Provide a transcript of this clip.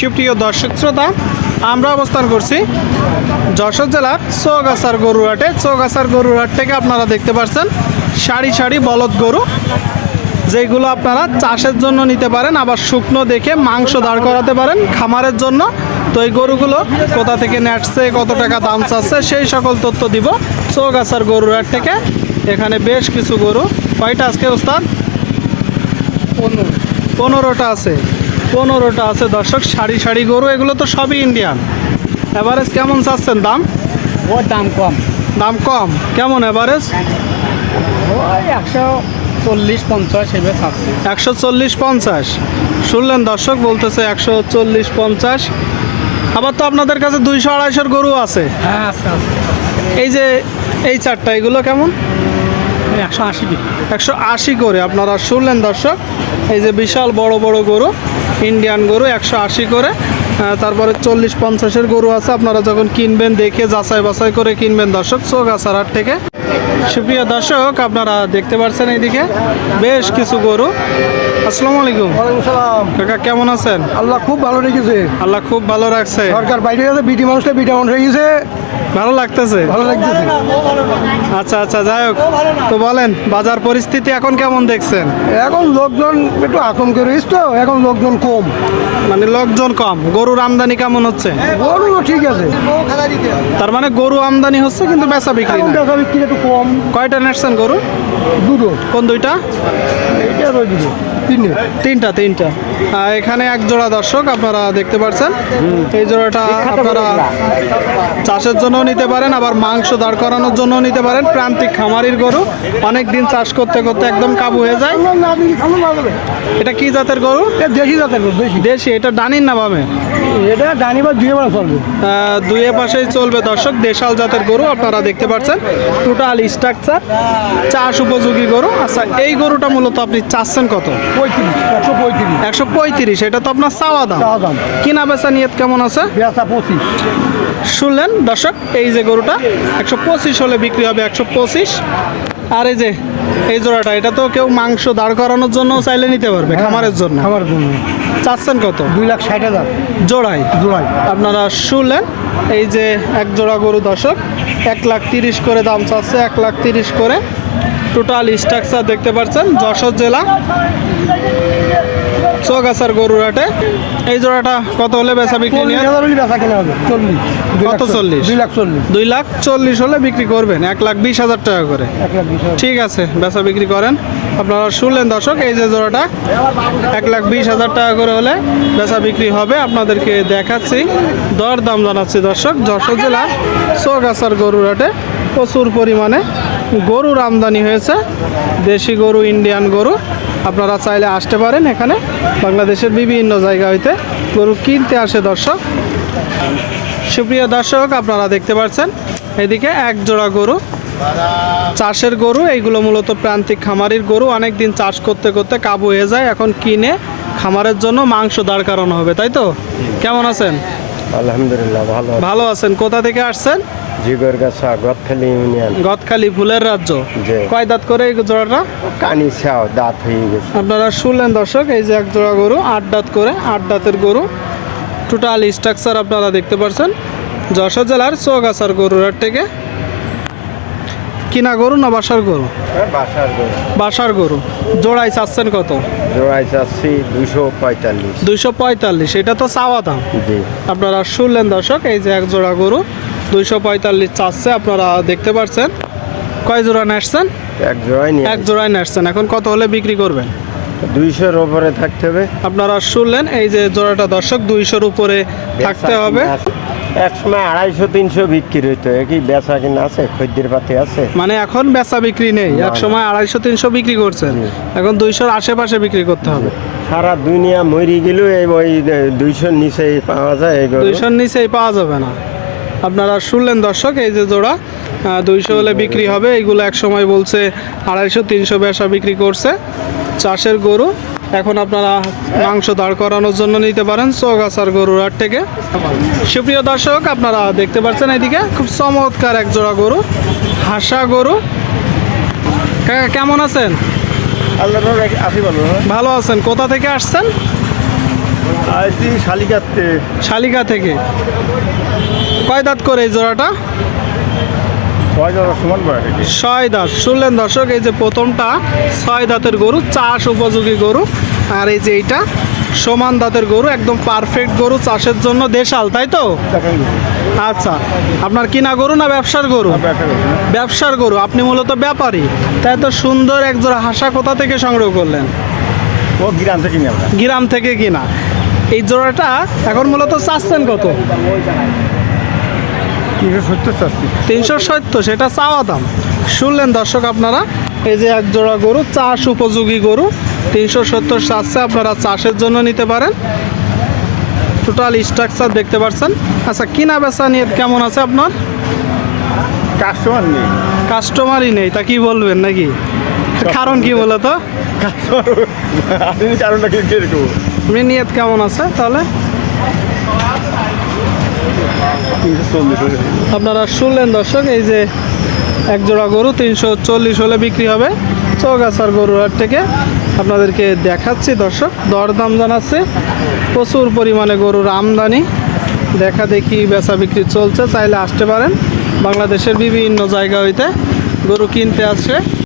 সুপ্রিয় দর্শক শ্রোতা, আমরা অবস্থান করছি যশোর জেলার চৌগাছার গরুরহাটে। চৌগাছার গরুরহাট থেকে আপনারা দেখতে পাচ্ছেন সারি সারি বলদ গরু, যেগুলো আপনারা চাষের জন্য নিতে পারেন, আবার শুকনো দেখে মাংস দাঁড় করাতে পারেন খামারের জন্য। তো এই গরুগুলো কোথা থেকে নেটছে, কত টাকা দাম চাচ্ছে, সেই সকল তথ্য দিব চৌগাছার গরুরহাট থেকে। এখানে বেশ কিছু গরু, কয়টা আজকে ওস্তাদ? 15টা আছে। 15টা আছে দর্শক, সারি সারি গরু। এগুলো তো সবই ইন্ডিয়ান। এভারেজ কেমন চাচ্ছেন দাম? ওর দাম কম। দাম কম কেমন এভারেজ? ওই 140-50 এভাবে থাকছে। 140-50 শুনলেন দর্শক, বলতেছে 140-50। আবার তো আপনাদের কাছে 200-250 গরু আছে। হ্যাঁ আচ্ছা আচ্ছা, এই যে এই চারটা, এগুলো কেমন? 180। 180 করে আপনারা শুনলেন দর্শক। এই যে বিশাল বড় বড় গরু, ইন্ডিয়ান গরু 180 করে। তারপরে 40-50-এর গরু আছে। আপনারা যখন কিনবেন দেখে যাচাই বাছাই করে কিনবেন দর্শক চৌগাছার হাট থেকে। সুপ্রিয় দর্শক, আপনারা দেখতে পাচ্ছেন এইদিকে বেশ কিছু গরু। আসসালামু আলাইকুম। ওয়ালাইকুম সালাম। কাকা কেমন আছেন? আল্লাহ খুব ভালো রেখেছে। আল্লাহ খুব ভালো রাখছে। সরকার বাইরে গেছে, বিটি মানুষটা বিটা মানুষ হয়ে গেছে, ভালো লাগতেছে। ভালো লাগতেছে। আচ্ছা আচ্ছা, যাই হোক, তো বলেন বাজার পরিস্থিতি এখন কেমন দেখছেন? এখন লোকজন একটু আতঙ্কে রয়েছে, তো এখন লোকজন কম, মানে লোকজন কম। গরুর আমদানি কেমন হচ্ছে? গরু ঠিক আছে, তার মানে গরু আমদানি হচ্ছে কিন্তু বেচা বিক্রি এখন না। বেচা বিক্রি একটু কম। কয়টা নেটছেন গরু? দুটো, কোন দুইটা? এইটা রয়ে দিল তিনটে। তিনটা। এখানে এক জোড়া দর্শক আপনারা দেখতে পাচ্ছেন। এই জোড়াটা আপনারা চাষের জন্য নিতে পারেন, আবার মাংস দাঁড় করানোর জন্য নিতে পারেন। প্রান্তিক খামারির গরু, অনেক দিন চাষ করতে করতে একদম কাবু হয়ে যায়। এটা কি জাতের গরু? দেশি জাতের গরু, দেশি। দেশি। এটা ডানির না বামে? এটা ডানি বা দুই বার চলবে। দুয়ে পাশেই চলবে দর্শক। দেশাল জাতের গরু আপনারা দেখতে পাচ্ছেন। টোটাল স্ট্রাকচার চাষ উপযোগী গরু। আচ্ছা, এই গরুটা মূলত আপনি চাচ্ছেন কত? 135। 135। এটা তো আপনার চাওয়া দাম। চাওয়া দাম। কিনা বেচা নিয়ত কেমন আছে? বেচা 25। শুনলেন দর্শক, এই যে গরুটা 125 হলে বিক্রি হবে 125। আর এই যে এই জোড়াটা, এটা তো কেউ মাংস দাঁড় করানোর জন্য চাইলে নিতে পারবে, খামারের জন্য। আমার জন্য চাচ্ছেন কত? 2,60,000 জোড়ায়। জোড়ায়। আপনারা শুনলেন, এই যে এক জোড়া গরু দর্শক 1,30,000 করে দাম চাচ্ছে, 1,30,000 করে। টোটাল স্ট্রাকচার দেখতে পাচ্ছেন, যশোর জেলা চৌগাছার গরুরহাটে। এই জোড়াটা কত হলে বেচা বিক্রি নিয়ে? 40,000 বেচা কেনা হবে। 40। কত 40? 2,40,000। 2,40,000 হলে বিক্রি করবেন, 1,20,000 টাকা করে। 1,20,000। ঠিক আছে, বেচা বিক্রি করেন। আপনারা শুনলেন দর্শক, এই যে জোড়াটা 1,20,000 টাকা করে হলে বেচা বিক্রি হবে। আপনাদেরকে দেখাচ্ছি, দর দাম জানাচ্ছি দর্শক। যশোর জেলার চৌগাছার গরুরহাটে প্রচুর পরিমাণে গরুর আমদানি হয়েছে, দেশি গরু, ইন্ডিয়ান গরু। আপনারা চাইলে আসতে পারেন এখানে। বাংলাদেশের বিভিন্ন জায়গা হইতে গরু কিনতে আসে দর্শক। সুপ্রিয় দর্শক, আপনারা দেখতে পাচ্ছেন এদিকে এক জোড়া গরু, চাষের গরু। এইগুলো মূলত প্রান্তিক খামারির গরু, অনেক দিন চাষ করতে করতে কাবু হয়ে যায়, এখন কিনে খামারের জন্য মাংস দাঁড় করানো হবে, তাই তো? কেমন আছেন? আলহামদুলিল্লাহ ভালো। ভালো আছেন। কোথা থেকে আসছেন? জিগরগাছা, গদখালি ইউনিয়ন। গদখালি, ফুলের রাজ্য। জি। কয় দাঁত করে এই জোড়াটা? কানি ছাও, দাঁত হয়ে গেছে। আপনারা শুনলেন দর্শক, এই যে এক জোড়া গরু 8 দাঁত করে, 8 দাঁতের গরু। টোটাল স্ট্রাকচার আপনারা দেখতে পাচ্ছেন যশোর জেলার চৌগাছার গরুরহাট থেকে। কিনা গরু না বাসার গরু? বাসার গরু। বাসার গরু। জোড়াই চাচ্ছেন কত? জোড়াই চাচ্ছি 245। 245। এটা তো চাওয়া দাম। জি। আপনারা শুনলেন দর্শক, এই যে এক জোড়া গরু 245 চাচ্ছে। আপনারা দেখতে পাচ্ছেন। কয় জোড়া নেসছেন? এক জোড়াই নিয়ে। এক জোড়ায় নেসছেন। এখন কত হলে বিক্রি করবেন? 200-র উপরে থাকতে হবে। আপনারা শুনলেন, এই যে জোড়াটা দর্শক 200-র উপরে থাকতে হবে। এক সময় 250-300 বিক্রি হইতো, কি বেচা কিনা আছে? খদ্দের পাতি আছে? মানে এখন বেচা বিক্রি নেই। এক সময় 250-300 বিক্রি করছেন, এখন 200-র আশেপাশে বিক্রি করতে হবে। সারা দুনিয়া মরি গেল, ওই 200-র নিচেই পাওয়া যায়। 200-র নিচেই পাওয়া যাবে না। আপনারা শুনলেন দর্শক, এই যে জোড়া 200 হলে বিক্রি হবে। এইগুলো এক সময় বলছে 250-300 বেচা বিক্রি করছে। চাষের গরু, এখন আপনারা মাংস দাঁড় করানোর জন্য নিতে পারেন চৌগাছার গরুরহাট থেকে। সুপ্রিয় দর্শক, আপনারা দেখতে পাচ্ছেন এদিকে খুব চমৎকার এক জোড়া গরু, হাসা গরু। কাকা কেমন আছেন? আল্লাহ আসি ভালো। ভালো আছেন। কোথা থেকে আসছেন? আইসি শালিকাতে শালিকা থেকে। কয় দাঁত করে এই জোড়াটা? সমান বয়স 6 দাঁত। শুনলেন দর্শক, এই যে প্রথমটা 6 দাঁতের গরু, চাষ উপযোগী গরু। আর এই যে এইটা সমান দাঁতের গরু, একদম পারফেক্ট গরু চাষের জন্য, দেশাল, তাই তো? আচ্ছা, আপনার কিনা গরু না ব্যবসার গরু? ব্যবসার গরু। আপনি মূলত ব্যাপারী, তাই তো। সুন্দর এক জোড়া হাসা কোথা থেকে সংগ্রহ করলেন? ও গ্রাম থেকে নিয়ে আমরা গ্রাম থেকে কিনা। এই জোড়াটা এখন মূলত চাচ্ছেন কত? 370 চাচ্ছি। 370, সেটা চাওয়া দাম। শুনলেন দর্শক আপনারা, এই যে এক জোড়া গরু, চাষ উপযোগী গরু, 370 চাচ্ছে। আপনারা চাষের জন্য নিতে পারেন। টোটাল স্ট্রাকচার দেখতে পাচ্ছেন। আচ্ছা, কিনা বেচা নিয়ে কেমন আছে আপনার? কাস্টমার নেই, কাস্টমারই নেই, তা কি বলবেন নাকি? কারণ কি বলতো? কারণটা কি এরকম নিয়ত কেমন আছে তাহলে? 340 আপনারা শুনলেন দর্শক, এই যে এক জোড়া গরু 340 হলে বিক্রি হবে চৌগাছার গরুর হাট থেকে। আপনাদেরকে দেখাচ্ছি দর্শক, দরদাম জানাচ্ছে। প্রচুর পরিমাণে গরুর আমদানি, দেখা দেখি বেচা বিক্রি চলছে। চাইলে আসতে পারেন, বাংলাদেশের বিভিন্ন জায়গা হইতে গরু কিনতে আসে।